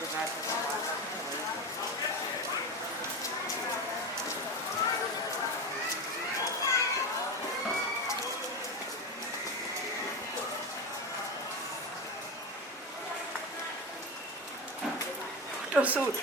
Photo shoot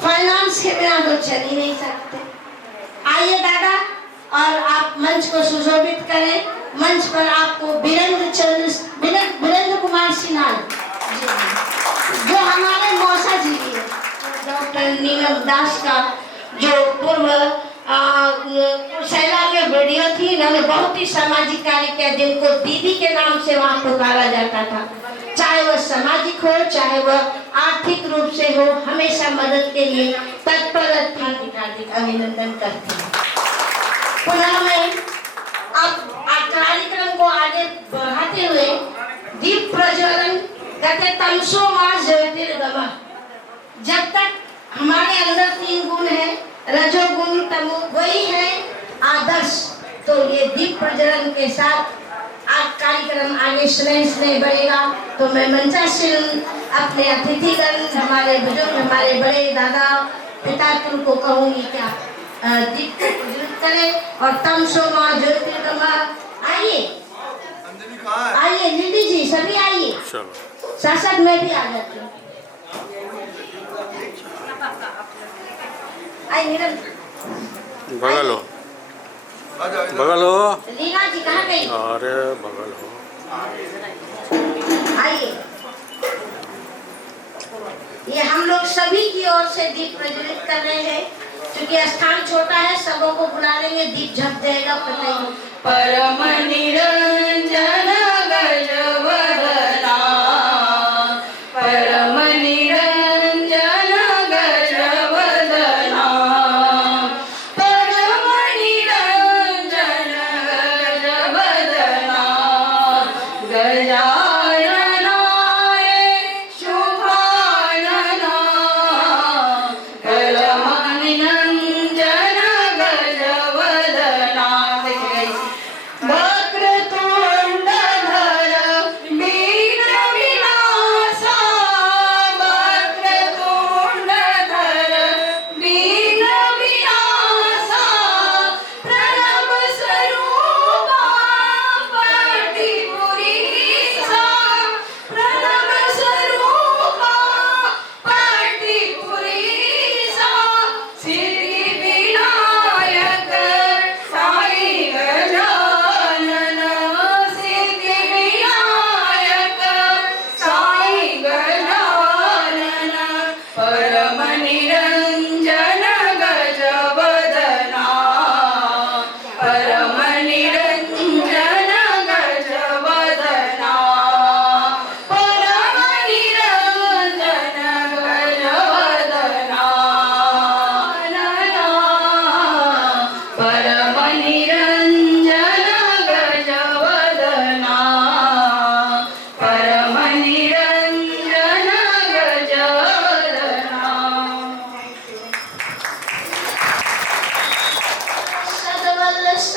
finance के बिना तो चल ही नहीं सकते। आइए दादा, और आप मंच को सुशोभित करें। मंच पर आपको वीरेंद्र कुमार सिन्हा जो हमारे मौसा जी है, डॉक्टर नीलम दास का जो पूर्व शैला में वीडियो थी, इन्होंने बहुत ही सामाजिक कार्य किया, जिनको दीदी के नाम से वहाँ पुकारा जाता था। चाहे वह सामाजिक हो, चाहे वह आर्थिक रूप से हो, हमेशा मदद के लिए तत्पर हार्दिक अभिनंदन करती हूँ। पुनः मैं अब कार्यक्रम को आगे बढ़ाते हुए दीप प्रज्वलन करते तमसो मा ज्योतिर्गमः। जब तक हमारे अंदर 3 गुण है, रजोगुण तमो, वही है आदर्श। तो ये दीप प्रज्वलन के साथ आज कार्यक्रम आगे स्नेह बढ़ेगा। तो मैं मंचासीन अपने अतिथिगण, हमारे बुजुर्ग, हमारे बड़े दादा पिता को कहूँगी क्या दीप को प्रज्वलित करें और तमसो मा ज्योतिर्गमः। आइए निधि जी, सभी आइए, साथ में भी आ जाती हूँ। बगल हो, बगल हो। लीना जी कहाँ गई? अरे बगल हो। आइए, ये हम लोग सभी की ओर से दीप प्रज्वलित कर रहे हैं। क्योंकि स्थान छोटा है, सबों को बुला लेंगे, दीप झप जाएगा, पता ही नहीं। परम निरंजन गजवदना, परम निरंजन गजवदना, परम निरंजन गजवदना, गजाननाय शुभानना, परम निरंजन गजवदना। वक्रतुंड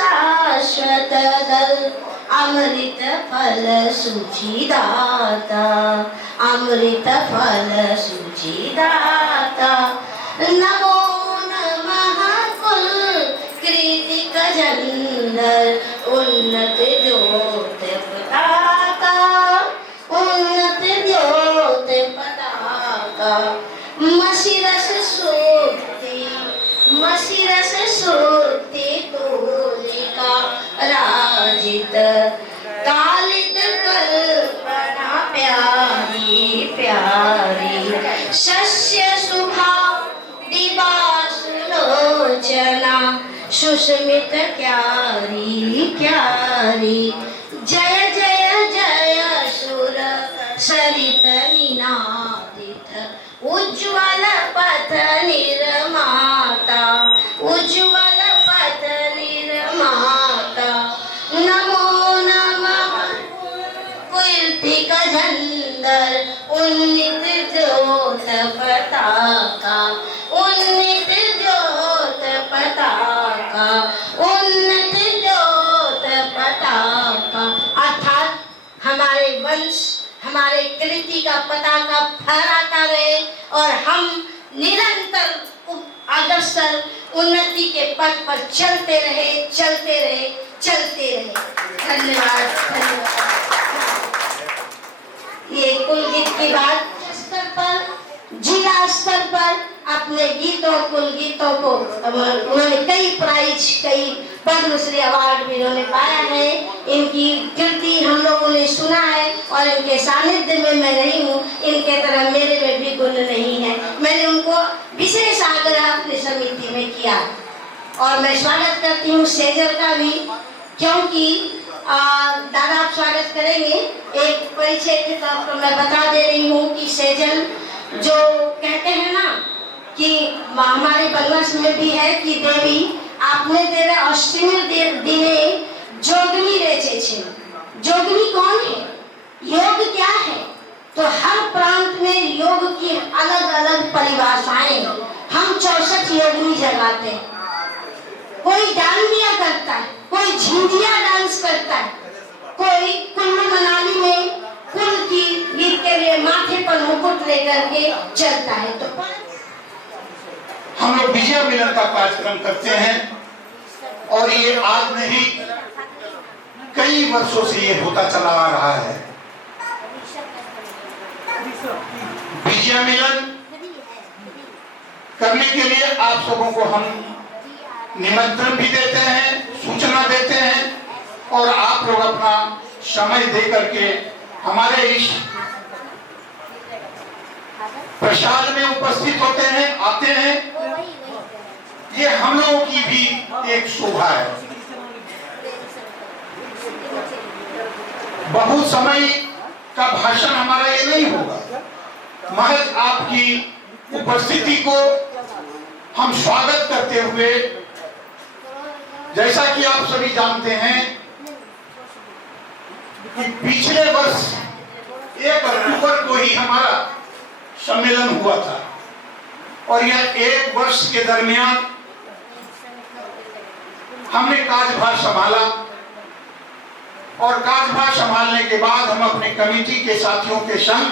शाश्वत दल अमृत फल सुचिदाता अमृत फल सुचिदाता नमो नमः कुल कृतिक जंदर उन्नत ज्योत पताका उन्नत ज्योत पताका मशिरस सूर्ति तूलिका राजित कालित कल्पना प्यारी प्यारी शस्य शुभा दिवा सुलोचना सुस्मित क्यारी क्यारी जय जय जय सुर सरित निनादित उज्ज्वल पथ निर्माता उज्ज्वल पथ निर्माता नमो नमः कीर्तिक झंडर उन्नीत ज्योत पताका उन्नीत ज्योत पताका उन्नीत ज्योत पताका अर्थात हमारे वंश हमारे कृति का पताका फहराता रहे और हम निरंतर अग्रसर उन्नति के पथ पर चलते रहे चलते रहे चलते रहे। धन्यवाद धन्यवाद। ये कुल गीत की बात स्तर पर जिला स्तर पर अपने गीतों कुल गीतों को उन्होंने कई प्राइज कई पद्मश्री अवार्ड भी उन्होंने पाया है। इनकी कृति हम लोगों ने सुना है और इनके सानिध्य में मैं रही हूँ। इनके तरह मेरे में भी गुण नहीं है। मैंने उनको विशेष आग्रह अपनी समिति में किया और मैं स्वागत करती हूँ सेजल का भी, क्योंकि दादा आप स्वागत करेंगे। एक परिचय के तौर पर मैं बता दे रही हूँ कि सेजल जो कहते हैं ना कि हमारे वंश में भी है कि देवी आपने तेरे अष्टमी दिने जोगनी रेचे छे। जोगनी कौन है, योग क्या है? तो हर प्रांत में योग की अलग अलग परिभाषाएं। हम 64 योगनी जगाते हैं। कोई डांडिया करता है, कोई झिंझिया डांस करता है, कोई कुल्लू मनाली में कुल की गीत के लिए माथे पर मुकुट लेकर के चलता है। तो हम लोग विजय मिलन का कार्यक्रम करते हैं और ये आज नहीं कई वर्षों से ये होता चला आ रहा है। विजय मिलन करने के लिए आप सबों को हम निमंत्रण भी देते हैं, सूचना देते हैं और आप लोग अपना समय दे करके हमारे इस प्रसाद में उपस्थित होते हैं, आते हैं। ये हम लोगों की भी एक शोभा है। बहुत समय का भाषण हमारा ये नहीं होगा, महज आपकी उपस्थिति को हम स्वागत करते हुए, जैसा कि आप सभी जानते हैं कि पिछले वर्ष 1 अक्टूबर को ही हमारा सम्मेलन हुआ था और यह 1 वर्ष के दरमियान हमने कार्यभार संभाला और कार्यभार संभालने के बाद हम अपने कमेटी के साथियों के संग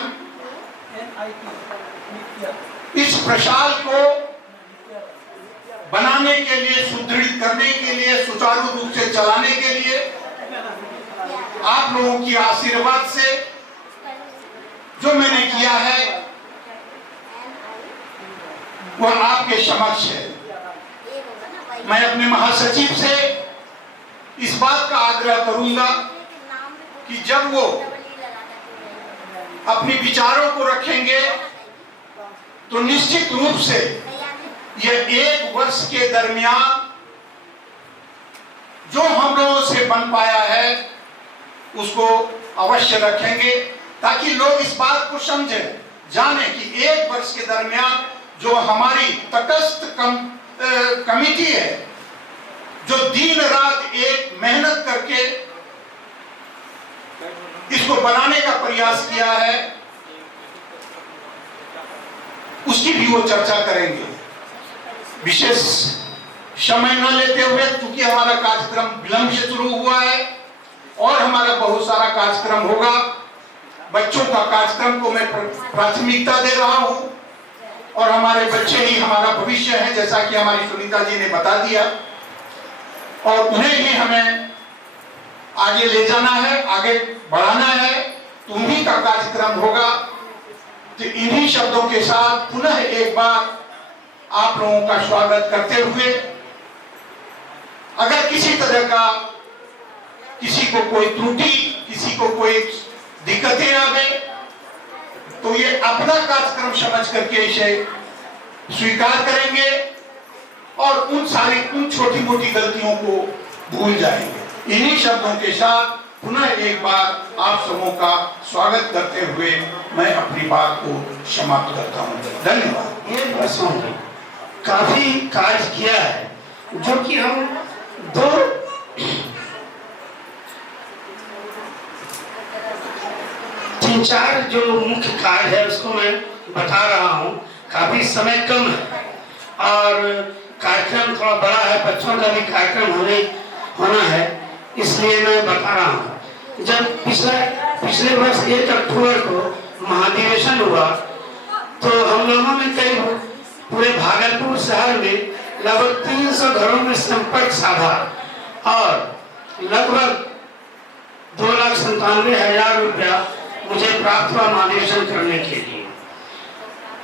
इस प्रसाद को बनाने के लिए, सुदृढ़ करने के लिए, सुचारू रूप से चलाने के लिए आप लोगों की आशीर्वाद से जो मैंने किया है वह आपके समक्ष है। मैं अपने महासचिव से इस बात का आग्रह करूंगा कि जब वो अपने विचारों को रखेंगे तो निश्चित रूप से यह 1 वर्ष के दरमियान जो हम लोगों से बन पाया है उसको अवश्य रखेंगे, ताकि लोग इस बात को समझें, जाने कि 1 वर्ष के दरमियान जो हमारी तटस्थ कमेटी है, जो दिन रात एक मेहनत करके इसको बनाने का प्रयास किया है, उसकी भी वो चर्चा करेंगे। विशेष समय न लेते हुए, क्योंकि हमारा कार्यक्रम विलंब से शुरू हुआ है और हमारा बहुत सारा कार्यक्रम होगा, बच्चों का कार्यक्रम को मैं प्राथमिकता दे रहा हूं और हमारे बच्चे ही हमारा भविष्य है, जैसा कि हमारी सुनीता जी ने बता दिया, और उन्हें ही हमें आगे ले जाना है, आगे बढ़ाना है। तो उन्हीं का कार्यक्रम होगा। तो इन्हीं शब्दों के साथ पुनः एक बार आप लोगों का स्वागत करते हुए, अगर किसी तरह का किसी को कोई त्रुटि, किसी को कोई दिक्कतें आ गए, तो ये अपना कार्यक्रम समझ करके इसे स्वीकार करेंगे और उन छोटी मोटी गलतियों को भूल जाएंगे। इन्हीं शब्दों के साथ पुनः एक बार आप सबों का स्वागत करते हुए मैं अपनी बात को समाप्त करता हूँ। धन्यवाद। ये वर्षों में काफी कार्य किया है, जो कि हम दो तीन चार जो मुख्य कार्य है उसको मैं बता रहा हूँ। काफी समय कम है और कार्यक्रम थोड़ा बड़ा है, बच्चों का भी कार्यक्रम होना है, इसलिए मैं बता रहा हूँ। जब पिछले वर्ष 1 अक्टूबर को महाधिवेशन हुआ तो हम लोगों ने करीब पूरे भागलपुर शहर में लगभग 300 घरों में संपर्क साधा और लगभग 2,97,000 रुपया मुझे प्राप्त हुआ महाधिवेशन करने के लिए।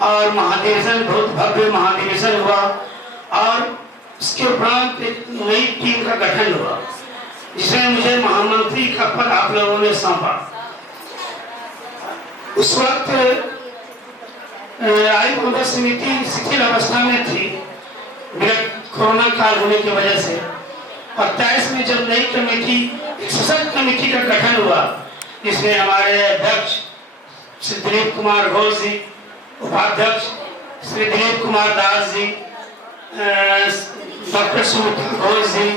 और महाधिवेशन बहुत भव्य महाधिवेशन हुआ और उसके उपरांत एक नई टीम का गठन हुआ, जिसमें मुझे महामंत्री का पद आप लोगों ने सौंपा। उस वक्त राय मंडल समिति शिथिल अवस्था में थी कोरोना काल होने की वजह से, और 23 में जब नई कमेटी, एक सशक्त कमेटी का गठन हुआ, जिसमें हमारे अध्यक्ष श्री दिलीप कुमार घोष जी, उपाध्यक्ष श्री दिलीप कुमार दास जी, डॉक्टर सुमित्रा घोष जी,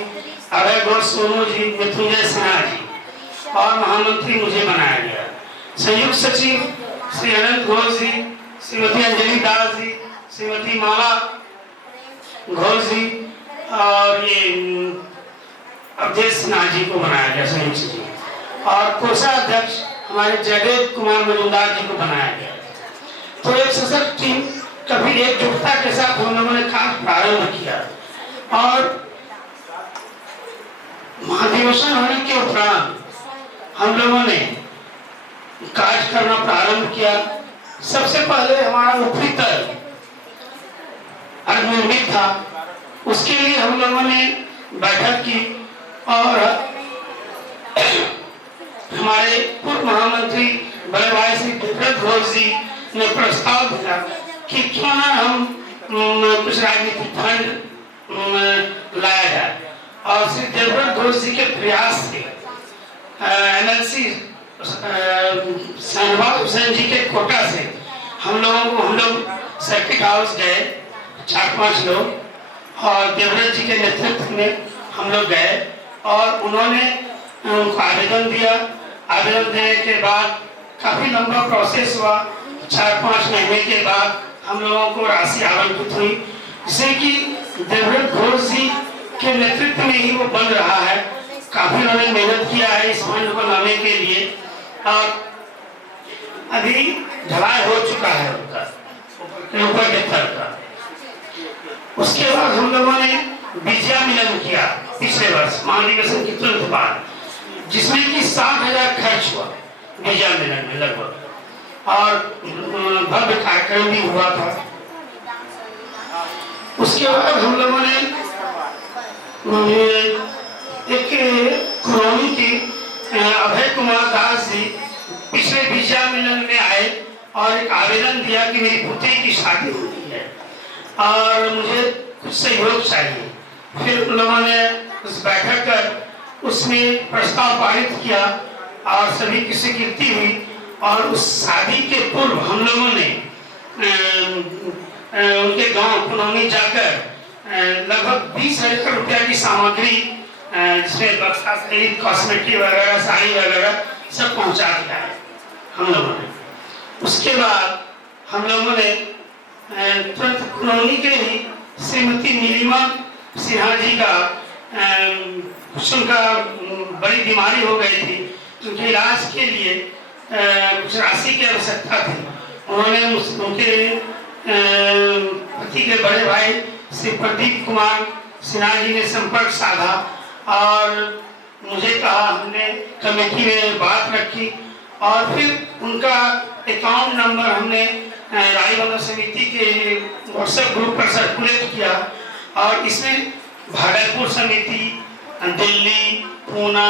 अभय घोष सोनू जी, मृत्युंजय सिन्हा जी, और महामंत्री मुझे बनाया गया। संयुक्त सचिव श्री अनंत घोष जी, श्रीमती अंजलि दास जी, श्रीमती माला घोष जी और ये अवधेश सिन्हा जी को बनाया गया संयुक्त सचिव, और कोषाध्यक्ष हमारे जयदेव कुमार मजूमदार जी को बनाया गया। तो एक सशक्त टीम, कभी एकजुटता के साथ हम लोगों ने काम प्रारंभ किया और महाधिवेशन होने के उपरांत हम लोगों ने कार्य करना प्रारंभ किया। सबसे पहले हमारा ऊपरी तल अनिर्मित था, उसके लिए हम लोगों ने बैठक की और हमारे पूर्व महामंत्री बड़े भाई श्री देवव्रत घोष जी ने प्रस्ताव दिया कि क्यों ना हम कुछ राजनीतिक फंड लाया जाए, और श्री देवव्रत घोष जी के प्रयास से एमएलसी शहनवाज हुसैन जी के कोटा से हम लोग सर्किट हाउस गए 4-5 लोग, और देवव्रत जी के नेतृत्व में हम लोग गए और उन्होंने उनको आवेदन दिया। आवेदन देने के बाद काफी लंबा प्रोसेस हुआ। 4-5 महीने के बाद हम लोगों को राशि आवंटित हुई, जिससे कि देवव्रत घोष जी के नेतृत्व में ही वो बन रहा है। काफी उन्होंने मेहनत किया है इस फंड को लाने के लिए, और अभी ढलाई हो चुका है उनका ऊपर के स्तर का। उसके बाद हम लोगों ने विजया मिलन किया पिछले वर्ष महाधिवेशन के तुरंत बाद, जिसमें कि 60,000 खर्च हुआ विजया मिलन में लगभग, और भव्य कार्यक्रम भी हुआ था। उसके बाद हम लोगों ने एक कुरौनी की अभय कुमार दास जी पिछले विजया मिलन में आए और एक आवेदन दिया कि मेरी पुत्री की शादी होती है और मुझे कुछ सहयोग चाहिए। फिर उन लोगों ने उस बैठक कर उसमें प्रस्ताव पारित किया और सभी की स्वीकृति हुई, और उस शादी के पूर्व हम लोगों ने उनके गांव कुनौनी जाकर लगभग 20,000 रुपया की सामग्री, जिसमें बक्सा सहित कॉस्मेटिक वगैरह, साड़ी वगैरह सब पहुंचा दिया है हम लोगों ने। उसके बाद हम लोगों ने तुरंत कुनौनी के ही श्रीमती नीलिमा सिन्हा जी का कुछ उनका बड़ी बीमारी हो गई थी, तो उनके इलाज के लिए कुछ राशि की आवश्यकता थी। उन्होंने उनके पति के बड़े भाई श्री प्रदीप कुमार सिन्हा जी ने संपर्क साधा और मुझे कहा, हमने कमेटी में बात रखी और फिर उनका अकाउंट नंबर हमने राजबंधन समिति के व्हाट्सएप ग्रुप पर सर्कुलेट किया और इसमें भागलपुर समिति, दिल्ली, पूना,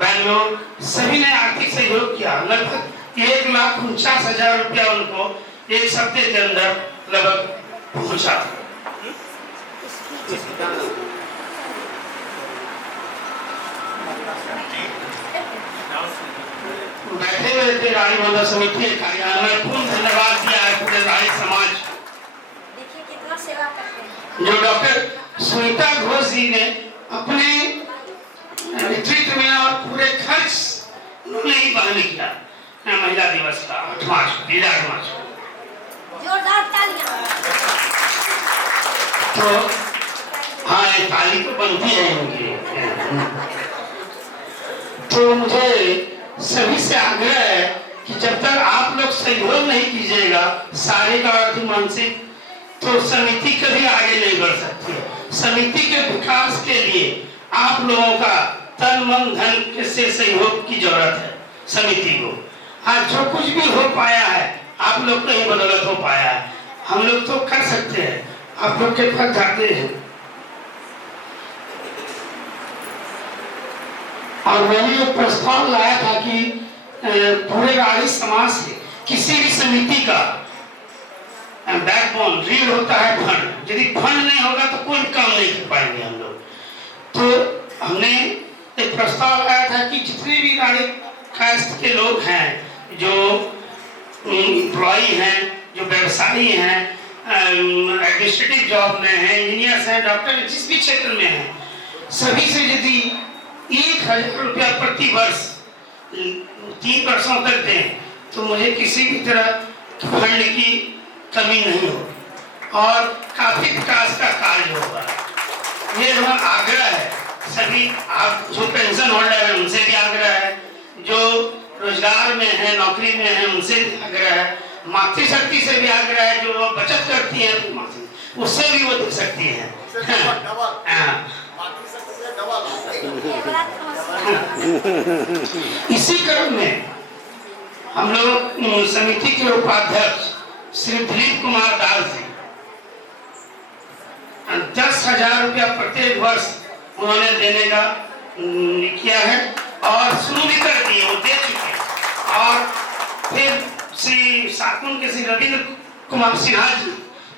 बेंगलोर सभी ने आर्थिक सहयोग किया। लगभग 1,49,000 रुपया उनको एक हफ्ते के अंदर लगभग पहुंचा। बैठे हुए थे राजबंधन समिति के कार्यालय में, पूर्ण धन्यवाद दिया है पूरे राय समाज। देखिए कितना सेवा करते हैं। जो डॉक्टर सुनीता घोष जी ने अपने नेतृत्व में और पूरे खर्च उन्होंने ही वहन किया महिला दिवस का 8 मार्च को। जोरदार तालियां। तो हाँ, ये ताली तो बनती है उनकी। तो मुझे सभी से आग्रह है कि जब तक आप लोग सहयोग नहीं कीजिएगा शारीरिक और आर्थिक मानसिक, तो समिति कभी आगे नहीं बढ़ सकती। समिति के विकास के लिए आप लोगों का तन मन धन से सहयोग की जरूरत है। समिति को आज जो कुछ भी हो पाया है आप लोग को ही बदौलत हो पाया है। हम लोग तो कर सकते हैं, आप लोग के पास जाते हैं। और मैंने एक प्रस्ताव लाया था कि पूरे राही समाज से किसी भी समिति का बैकबोन रीढ़ होता है फंड। यदि फंड नहीं होगा तो कोई काम नहीं कर पाएंगे हम लोग। तो हमने एक प्रस्ताव लाया था कि जितने भी राही कास्ट के लोग हैं, जो एम्प्लॉई हैं, जो व्यवसायी हैं, एडमिनिस्ट्रेटिव जॉब में हैं, इंजीनियर्स हैं, डॉक्टर जिस भी क्षेत्र में हैं, सभी से यदि 1,000 रुपया प्रति वर्ष 3 वर्षों तक दें तो मुझे किसी भी तरह फंड की कमी नहीं होगी और काफी विकास का कार्य होगा। ये हमारा आग्रह है। सभी आप जो पेंशन होल्डर है उनसे भी आग्रह है, जो रोजगार में है, नौकरी में है, उनसे भी आग्रह है, मातृशक्ति से भी आग्रह है, जो वो बचत करती है उससे भी वो दे सकती है। इसी क्रम में हम लोग समिति के उपाध्यक्ष श्री दिलीप कुमार दास जी 10,000 रुपया प्रत्येक वर्ष उन्होंने देने का किया है और शुरू भी कर दिए, वो दे चुके। और फिर श्री साकुन के श्री रविंद्र कुमार सिन्हा जी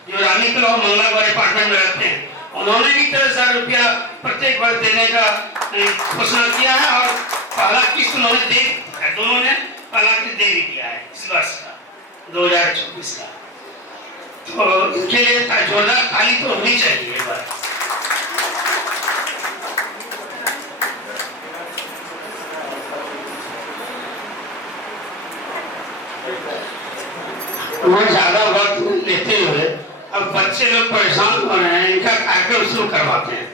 जो रानी कलौ मंगलागढ़ अपार्टमेंट में रहते हैं, उन्होंने भी 10,000 रुपया प्रत्येक वर्ष देने का घोषणा किया है और पहला किस्त उन्होंने दे दिया है। दोनों ने पहला किस्त दे भी दिया है इस वर्ष का 2024 का। तो इनके लिए जोरदार ताली तो होनी चाहिए एक बार। वो ज्यादा वक्त लेते हुए अब बच्चे लोग परेशान हो रहे हैं, इनका कार्यक्रम शुरू करवाते हैं।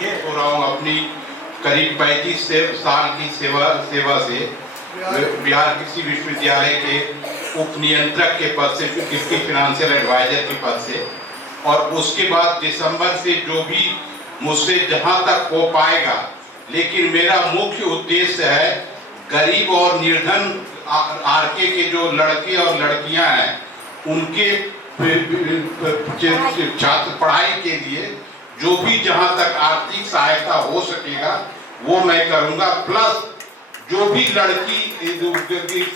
ये हो रहा हूँ अपनी करीब 35 साल की सेवा से बिहार कृषि विश्वविद्यालय के उप नियंत्रक के पद से, डिप्टी फाइनेंशियल एडवाइजर के पद से, और उसके बाद दिसंबर से जो भी मुझसे जहां तक हो पाएगा, लेकिन मेरा मुख्य उद्देश्य है गरीब और निर्धन आरके के जो लड़के और लड़कियां हैं उनके छात्र पढ़ाई के लिए जो भी जहां तक आर्थिक सहायता हो सकेगा वो मैं करूंगा। प्लस जो भी लड़की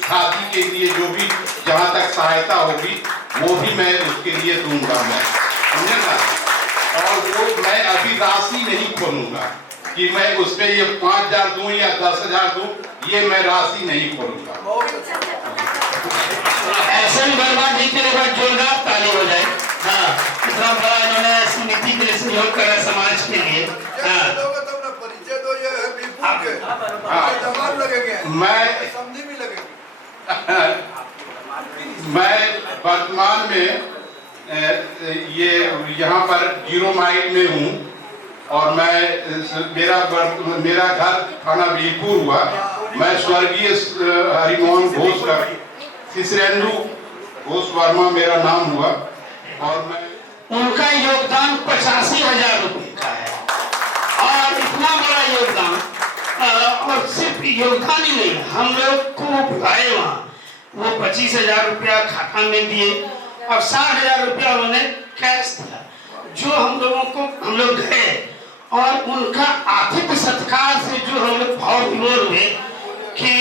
शादी के लिए जो भी जहां तक सहायता होगी वो भी मैं उसके लिए दूंगा, मैं समझे ना। और वो मैं अभी राशि नहीं खोलूंगा कि मैं उसमें ये 5,000 दूं या 10,000 दूं, ये मैं राशि नहीं खोलूंगा। ऐसा भी बर्बाद जी के लिए जोरदार ताली हो जाए। हाँ, इतना बड़ा इन्होंने समिति के लिए सहयोग करा समाज के लिए। मैं वर्तमान में ये यहाँ पर 0 माइल में हूँ और मेरा घर थाना बीरपुर हुआ। मैं स्वर्गीय हरिमोहन घोष का शिशरेंदु घोष वर्मा मेरा नाम हुआ और मैं उनका योगदान 85,000 रुपये का है और इतना बड़ा योगदान और सिर्फ योगदान ही नहीं, हम लोग को बुलाए वहाँ, वो 25,000 रुपया खाता में दिए और 60,000 रुपया उन्होंने कैश दिया। जो हम लोग गए और उनका आतिथ्य सत्कार से जो हम लोग भाव विभोर हुए कि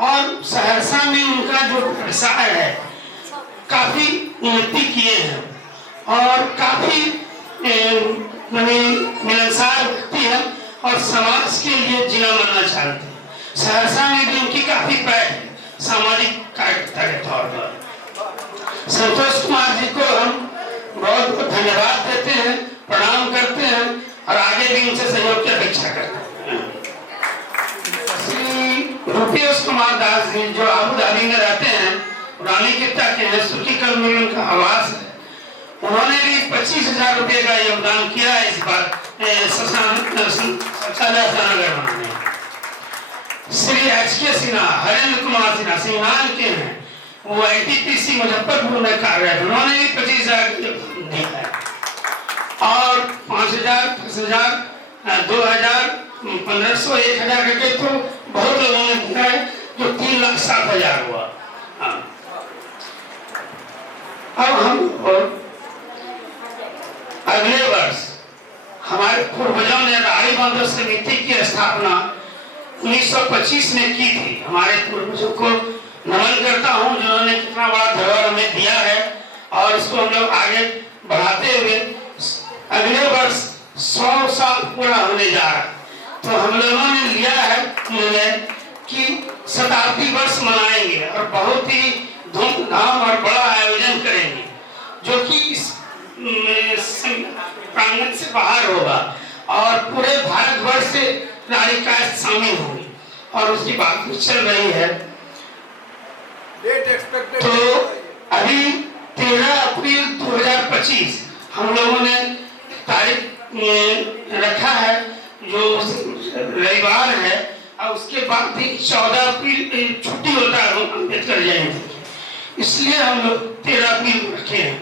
और सहरसा में उनका जो व्यवसाय है काफी उन्नति किए हैं और काफी मिलनसार व्यक्ति है और समाज के लिए जिला मानना चाहते हैं। सहरसा में भी उनकी काफी पहल है सामाजिक कार्यकर्ता के तौर पर। संतोष कुमार जी को हम बहुत बहुत धन्यवाद देते हैं, प्रणाम करते हैं और आगे भी उनसे सहयोग की अपेक्षा करते हैं। श्री रुपेश कुमार दास जी जो अबू धाबी में रहते हैं, रानी कित्ता के हैं, सुखी कल में उनका आवास है, उन्होंने भी 25,000 रुपये का योगदान किया है इस बार शौचालय बनाने। श्री HK सिन्हा, हरेंद्र कुमार सिन्हा सिंहान के हैं, वो ITPC मुजफ्फरपुर में कार्यरत, उन्होंने भी 25,000 दिया है और 5,000, 10,000, 2,000, 1,500, 1,000 करके तो बहुत लोगों ने दिया है जो 3,07,000 हुआ। अब हम अगले वर्ष हमारे पूर्वजों ने राड़ी बांधव समिति की स्थापना 1925 में की थी। हमारे पूर्वजों को नमन करता हूँ जिन्होंने कितना बड़ा धरोहर हमें दिया है और इसको हम लोग आगे बढ़ाते हुए अगले वर्ष 100 साल पूरा होने जा रहा है। तो हम लोगों ने लिया है निर्णय कि शताब्दी वर्ष मनाएंगे और बहुत ही धूमधाम और बड़ा आयोजन करेंगे जो कि इस प्रांगण से बाहर होगा और पूरे भारतवर्ष से नारी कास्ट शामिल होगी और उसकी बात चल रही है। तो अभी 13 अप्रैल 2025 हम लोगों ने तारीख रखा है जो रविवार है और उसके बाद भी 14 अप्रैल छुट्टी होता है अम्बेडकर जयंती, इसलिए हम लोग 13 अप्रैल रखे हैं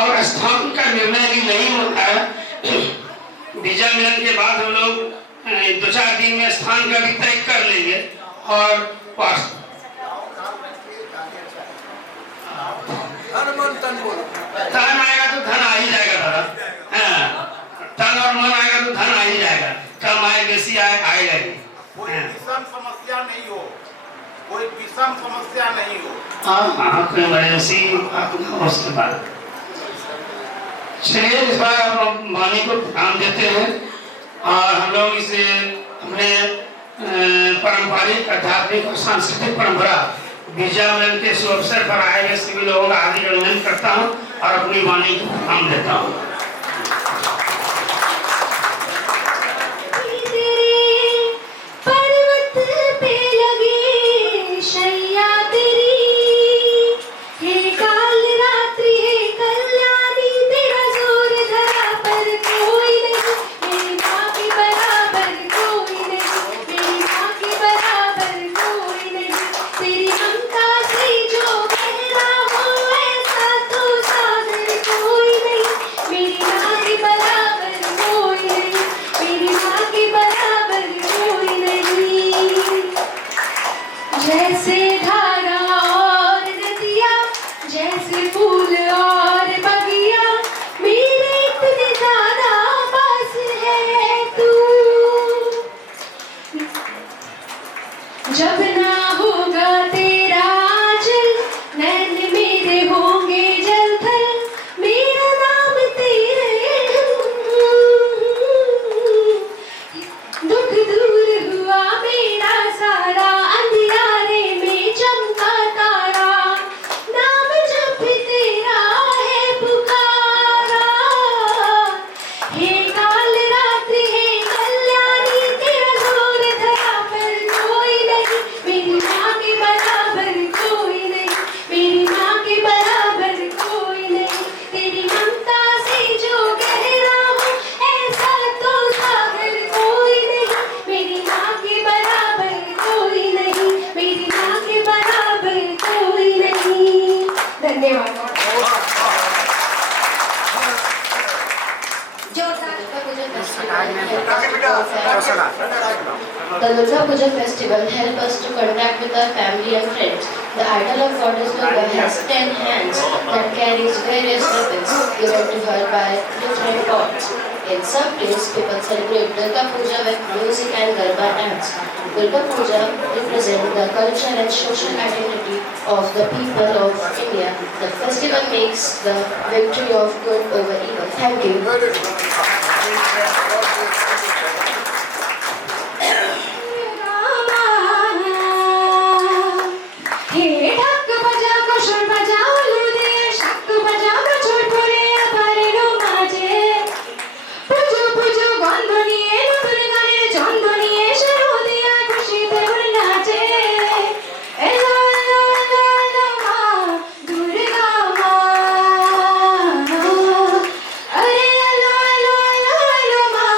और स्थान का निर्णय भी नहीं होता है। वीजा मिलन के बाद हम लोग 2-4 दिन में स्थान का भी तय कर लेंगे और धन आएगा तो धन आ ही जाएगा दादा, तन और मन आएगा तो धन आ ही जाएगा, कम आए बेसी आए आएगा ही। कोई विषम समस्या नहीं हो, कोई विषम समस्या नहीं हो। हाँ कोई इमरजेंसी उसके बाद चलिए इस बार हम वाणी को ध्यान देते हैं और हम लोग इसे अपने पारंपरिक आध्यात्मिक और सांस्कृतिक परंपरा वीजा मिलन के शुभ अवसर पर आए हुए सभी लोगों का हार्दिक अभिनंदन करता हूँ और अपनी वाणी को ध्यान देता हूँ। मेरी धन्यवाद। जोरदार The Durga Puja festival helps us to contact with our family and friends. The idol of goddess Durga has 10 hands that carries various weapons given to her by different gods. In some places, people celebrate Durga Puja with music and Garba dance. Durga Puja represents the culture and social identity of the people of India. The festival makes the victory of good over evil. Thank you. हे ढाक बजा कोशल बजा लुदे शाक बजा बछड़ पड़े आधारेरो माঝে পুজো পুজো গন্ধ নিয়ে নতুন গানের ছন্দ নিয়ে শুরু দিয়া খুশিতে উড় নাচে এলো এলো এলো এলো মা দুর্গা মা আরে এলো এলো এলো এলো মা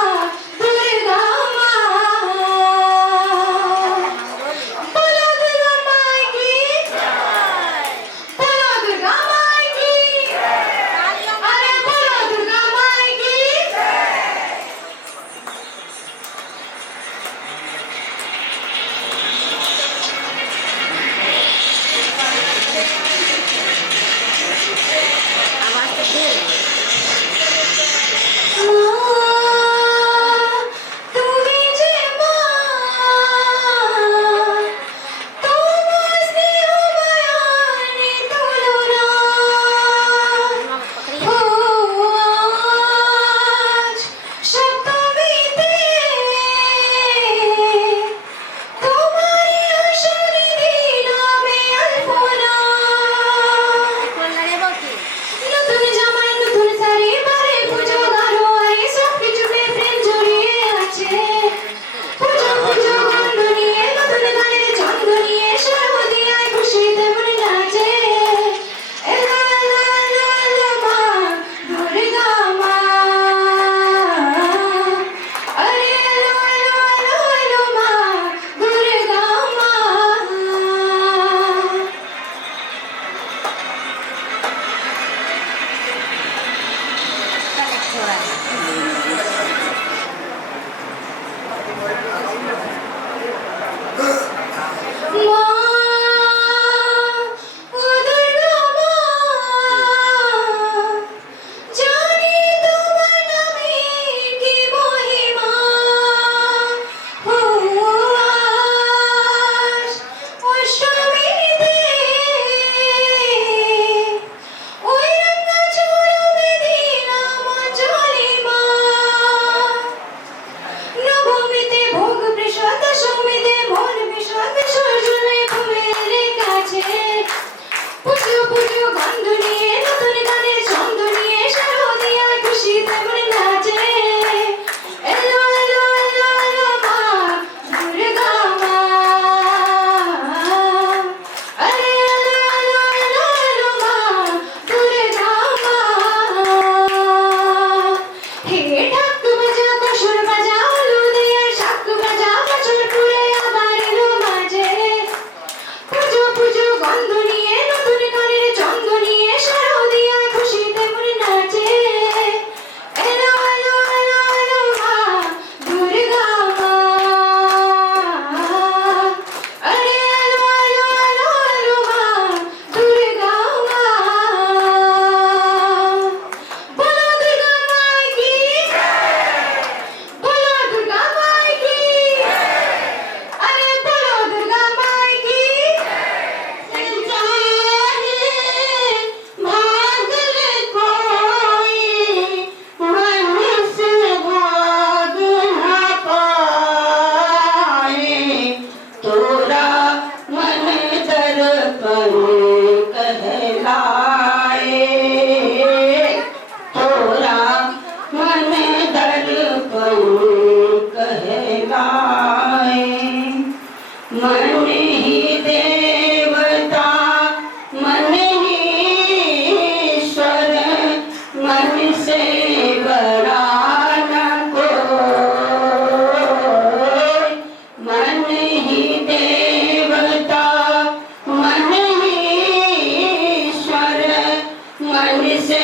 तुझसे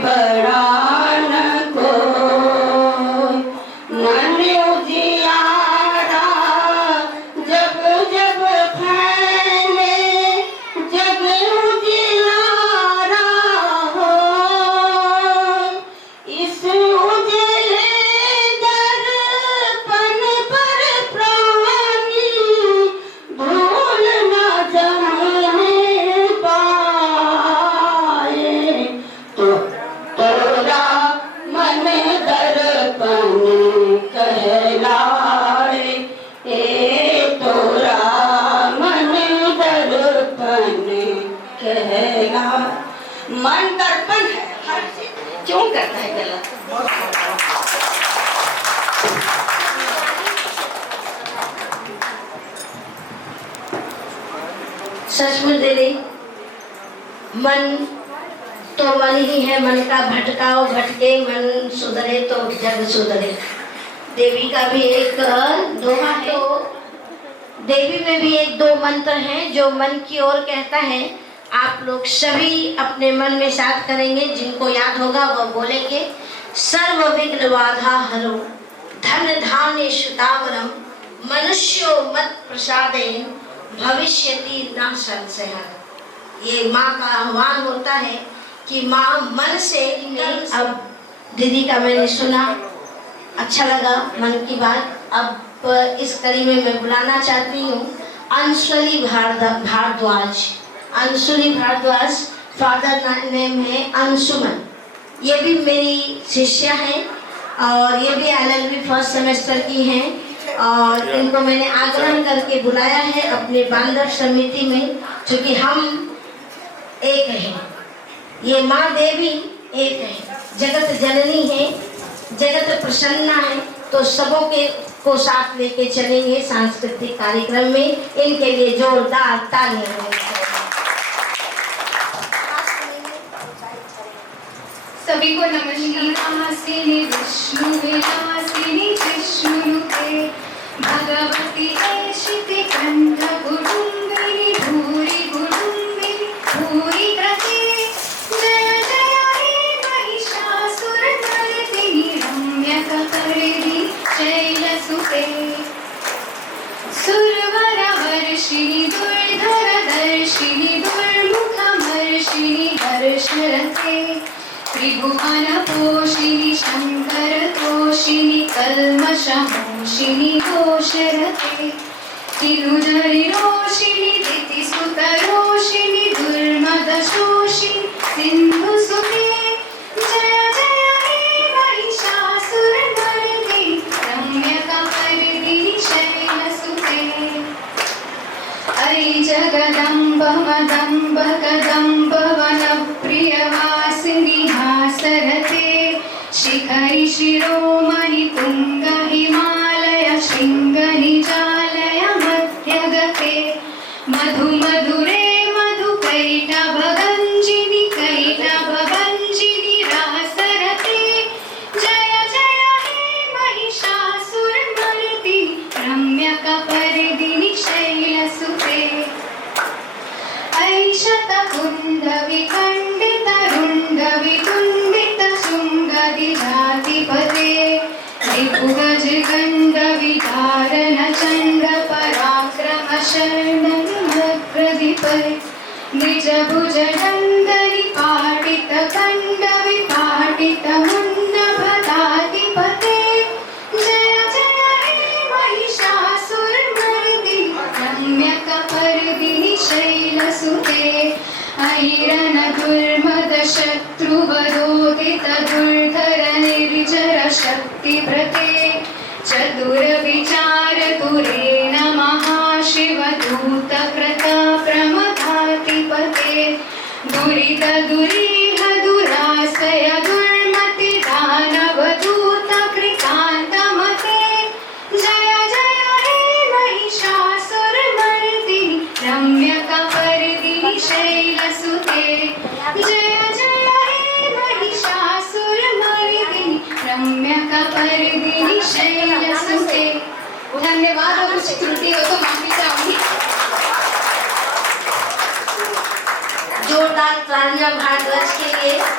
बड़ा न कोई। मन उजियारा जब जब फैले, जग उजियारा हो। इस उजले दर्पण पर प्राणी भूल न जाने पाए। तो तोरा मन दर्पण कहलाए, ए तोरा मन दर्पण कहलाए। मन दर्पण है, हर चीज क्यों करता है गलत? सचमुच दीदी, मन तो मन ही है, मन का भटकाओ भटके, मन सुधरे तो जग सुधरे। देवी का भी एक दोहा है, तो देवी में भी एक दो मंत्र हैं जो मन की ओर कहता है। आप लोग सभी अपने मन में साथ करेंगे, जिनको याद होगा वह बोलेंगे। सर्व विघ्न बाधा हरो, धन धान्य सुतावरम, मनुष्यो मत प्रसादेन, भविष्यति न संशय। ये माँ का आह्वान होता है कि माँ मन से। अब दीदी का मैंने सुना, अच्छा लगा मन की बात। अब इस कड़ी में मैं बुलाना चाहती हूँ अंशुली भारद्वाज। अंशुली भारद्वाज, फादर नेम है अंशुमन। ये भी मेरी शिष्या है और ये भी LLB फर्स्ट सेमेस्टर की हैं। और इनको मैंने आग्रह करके बुलाया है अपने बांधव समिति में, क्योंकि हम एक हैं। ये माँ देवी एक है, जगत जननी है, जगत प्रसन्ना है, तो सबों के को साथ लेके चलेंगे सांस्कृतिक कार्यक्रम में। इनके लिए जोरदार तालियां। सभी को नमस्कार। विष्णु विलासिनी विष्णुरूपे भगवती ऐशिति कंठ कुटुंबिनी भूरि कुटुंबिनी भूरि कृते। जय जय हे महिषासुरमर्दिनी रम्यकपर्दिनी शैलसुते। सुरवरवर्षिणि दुर्धरदर्शिनि दुर्मुखमर्षिणि हर्षरते। त्रिभुवनपोषिणि शङ्करतोषिणि कल्मषमोषिणि घोषरते। तिरुजरिरोषिणि दितिसुतरोषिणि दुर्मदशोषिणि सिन्धुसुते। जय जय हे महिषासुरमर्दिनि रम्यकपर्दिनि शैलसुते। अयि जगदम्ब मदम्ब कदम्ब वनप्रियवासिनि हासरते। शिखरि शिरोमणि तुङ्ग हिमालय शृङ्ग निजालय मध्यगते। मधु मधुरे मधुकैटभगञ्जिनि कैटभगञ्जिनि रासरते। जय जय हे महिषासुरमर्दिनि रम्यकपर्दिनि शैलसुते। ऐशतकुण्डविखण्डितरुण्डवितुण्डितशृङ्गदिजातिपते। रिपुगजगण्डविदारणचण्डपराक्रमशरणमग्रधिपते। निजभुजदण्डनि पाटितकण्डविपाटितमुण्डभदाधिपते। जय जय हे महिषासुरमर्दिनि रम्यकपर्दिनि शैलसुते। ऐरनदुर्मदशत्रुवरोधितदुर्धर निर्जर शक्तिव्रते। चतुरविचारतुरेण महाशिवदूतप्रताप्रमथाधिपते। दुरितदुरीह दुरासय दुर्मतिदानवदूतकृतान्तमते। जय जय हे महिषासुरमर्दिनि रम्यकपर्दिनि शैलसुते। जय जय हे महिषासुरमर्दिनि रम्यकपर्दिनि शैलसुते। धन्यवाद। और कुछ त्रुटि हो तो माफी चाहूंगी। जोरदार तालियां भारद्वाज के लिए।